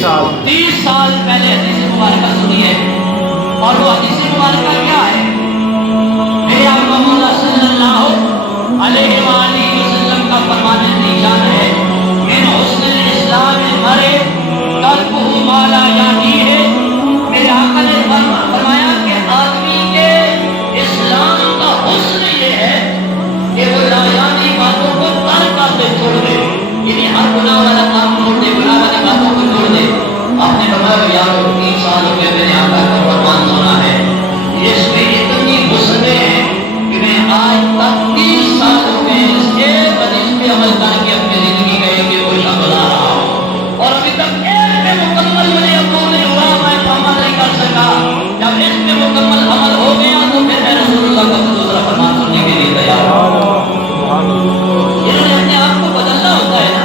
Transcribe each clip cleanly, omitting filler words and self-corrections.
30 سال پہلے حدیث مبارکہ سنی ہے، اور وہ حدیث مبارکہ کیا ہے؟ میرے آقا مولا صلی اللہ علیہ وآلہ وسلم کا فرمان نشان ہے، ان حسن الاسلام المرء ترکہ ما لا یعنیہ ہے۔ میرے آقا نے فرمایا کہ آدمی کے اسلام کا حسن یہ ہے کہ وہ لا یعنی باتوں کو ترک کرتے چھوڑ دے، یعنی ہر گناہ والا کام چھوڑ دے، گناہ والی باتوں کو چھوڑ دے۔ آپ نے فرمایا یارو 30 سال ہو گئے میں نے آقا کا فرمان سنا ہے، اس میں اتنی حسنیں ہیں کہ میں آج تک 30 سال ہو گئے اس ایک حدیث پہ عمل کر کے اپنی زندگی کا ایک گوشہ بنا رہا ہوں، اور ابھی تک ایک میں مکمل مجھے عبور نہیں ہوا، میں عمل نہیں کر سکا۔ جب اس میں مکمل عمل ہو گیا تو پھر میں رسول اللہ کا دوسرا فرمان سننے کے لیے تیار ہوں۔ انہوں نے اپنے آپ کو بدلنا ہوتا ہے نا،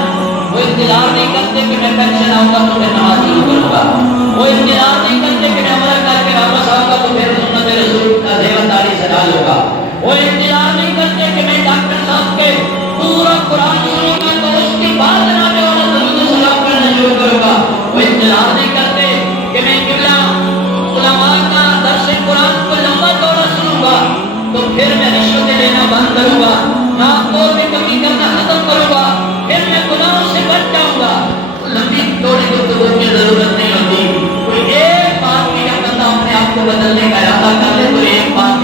وہ انتظار نہیں کرتے کہ میں پینشن آؤں گا تو میں نماز شروع کروں گا، وہ انتظار نہیں کرتے کہ میں عمل کر کے واپس آؤں گا تو پھر سنت رسول کا دیوتاری سے ڈال ہوگا، وہ انتظار نہیں کرتے کہ میں ڈاکٹر صاحب کے پورا قرآن سنوں گا تو اس کے بعد جناب والا درود سلام کرنا شروع کروں گا، وہ انتظار نہیں کرتے کہ میں قبلہ علماء کا درس قرآن کو لمبا چوڑا سنوں گا تو پھر میں رشوتیں لینا بند کروں گا، ناپتول میں کمی کرنا ختم کروں گا، پھر میں گناہوں سے بچ جاؤں گا۔ لمبی چوڑی گفتگو کی ضرورت نہیں ہوتی، کوئی ایک بات بھی جب بندہ اپنے آپ کو بدلنے کا ارادہ کر لے تو ایک بات